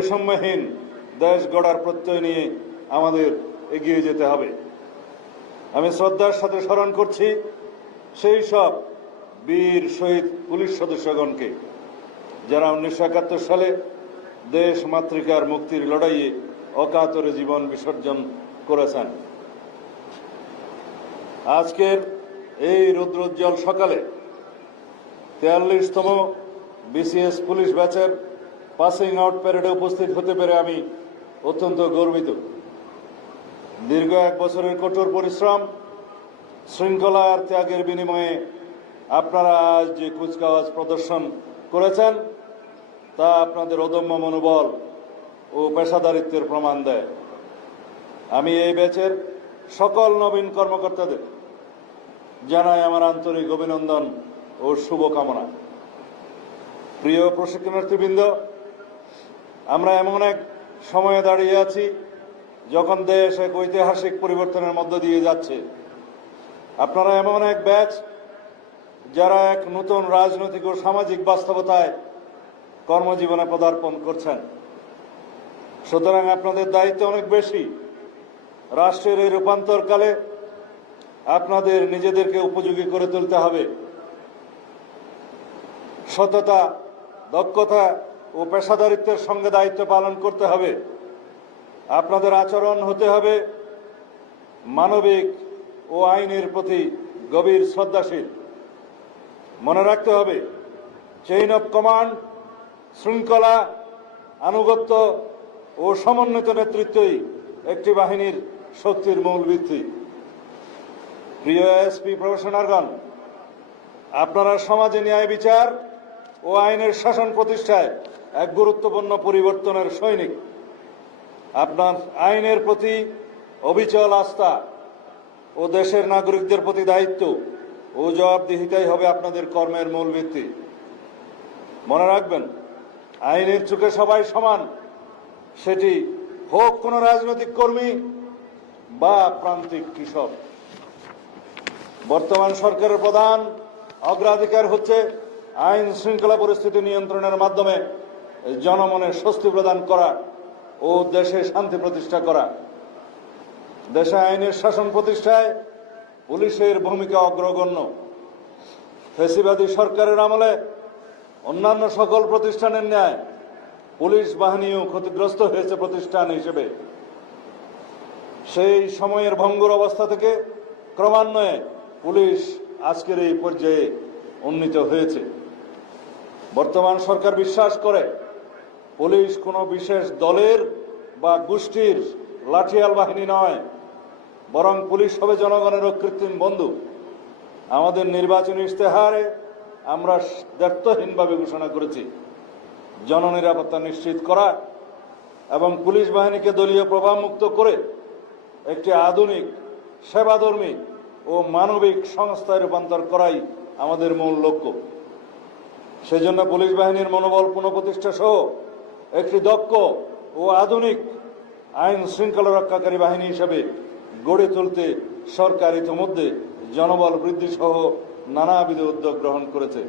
বৈষম্যহীন দেশ গড়ার প্রত্যয় নিয়ে আমাদের এগিয়ে যেতে হবে। আমি শ্রদ্ধার সাথে স্মরণ করছি সেই সব বীর শহীদ পুলিশ সদস্যগণকে যারা 1971 সালে দেশ মাতৃকার মুক্তির লড়াইয়ে অকাতরে জীবন বিসর্জন করেছেন। আজকের এই রৌদ্রোজ্জ্বল সকালে 43তম বিসিএস পুলিশ ব্যাচের পাসিং আউট প্যারেডে উপস্থিত হতে পেরে আমি অত্যন্ত গর্বিত। দীর্ঘ 1 বছরের কঠোর পরিশ্রম, শৃঙ্খলা আর ত্যাগের বিনিময়ে আপনারা আজ যে কুচকাওয়াজ প্রদর্শন করেছেন তা আপনাদের অদম্য মনোবল ও পেশাদারিত্বের প্রমাণ দেয়। আমি এই ব্যাচের সকল নবীন কর্মকর্তাদের জানাই আমার আন্তরিক অভিনন্দন ও শুভকামনা। প্রিয় প্রশিক্ষণার্থীবৃন্দ, আমরা এমন এক সময়ে দাঁড়িয়ে আছি যখন দেশ এক ঐতিহাসিক পরিবর্তনের মধ্য দিয়ে যাচ্ছে। আপনারা এমন এক ব্যাচ যারা এক নতুন রাজনৈতিক ও সামাজিক বাস্তবতায় কর্মজীবনে পদার্পণ করছেন। সুতরাং আপনাদের দায়িত্ব অনেক বেশি। রাষ্ট্রের এই রূপান্তরকালে আপনাদের নিজেদেরকে উপযোগী করে তুলতে হবে। সততা, দক্ষতা ও পেশাদারিত্বের সঙ্গে দায়িত্ব পালন করতে হবে। আপনাদের আচরণ হতে হবে মানবিক ও আইনের প্রতি গভীর শ্রদ্ধাশীল। মনে রাখতে হবে চেইন অফ কমান্ড, শৃঙ্খলা, আনুগত্য ও সমন্বিত নেতৃত্বই একটি বাহিনীর শক্তির মূল ভিত্তি। প্রিয় এসপি প্রফেশনালগণ, আপনারা সমাজে ন্যায় বিচার ও আইনের শাসন প্রতিষ্ঠায় এক গুরুত্বপূর্ণ পরিবর্তনের সৈনিক। আপনার আইনের প্রতি অবিচল আস্থা ও দেশের নাগরিকদের প্রতি দায়িত্ব ও জবাবদিহিতাই হবে আপনাদের কর্মের মূল ভিত্তি। মনে রাখবেন, আইনের চোখে সবাই সমান, সেটি হোক কোনো রাজনৈতিক কর্মী বা প্রান্তিক কৃষক। বর্তমান সরকারের প্রধান অগ্রাধিকার হচ্ছে আইন শৃঙ্খলা পরিস্থিতি নিয়ন্ত্রণের মাধ্যমে জনমনে স্বস্তি প্রদান করা ও দেশে শান্তি প্রতিষ্ঠা করা। দেশে আইনের শাসন প্রতিষ্ঠায় পুলিশের ভূমিকা অগ্রগণ্য। ফ্যাসিবাদী সরকারের আমলে অন্যান্য সকল প্রতিষ্ঠানের ন্যায় পুলিশ বাহিনীও ক্ষতিগ্রস্ত হয়েছে প্রতিষ্ঠান হিসেবে। সেই সময়ের ভঙ্গুর অবস্থা থেকে ক্রমান্বয়ে পুলিশ আজকের এই পর্যায়ে উন্নীত হয়েছে। বর্তমান সরকার বিশ্বাস করে পুলিশ কোনো বিশেষ দলের বা গোষ্ঠীর লাঠিয়াল বাহিনী নয়, বরং পুলিশ হবে জনগণের কৃত্রিম বন্ধু। আমাদের নির্বাচনী ইশতেহারে আমরা দায়িত্বহীনভাবে ঘোষণা করেছি জননিরাপত্তা নিশ্চিত করা এবং পুলিশ বাহিনীকে দলীয় প্রভাবমুক্ত করে একটি আধুনিক, সেবাধর্মী ও মানবিক সংস্থায় রূপান্তর করাই আমাদের মূল লক্ষ্য। সেজন্য পুলিশ বাহিনীর মনোবল পুনঃপ্রতিষ্ঠা সহ একটি দক্ষ ও আধুনিক আইন শৃঙ্খলা রক্ষাকারী বাহিনী হিসেবে গড়ে তুলতে সরকার ইতিমধ্যে জনবল বৃদ্ধি সহ নানাবিধ উদ্যোগ গ্রহণ করেছে।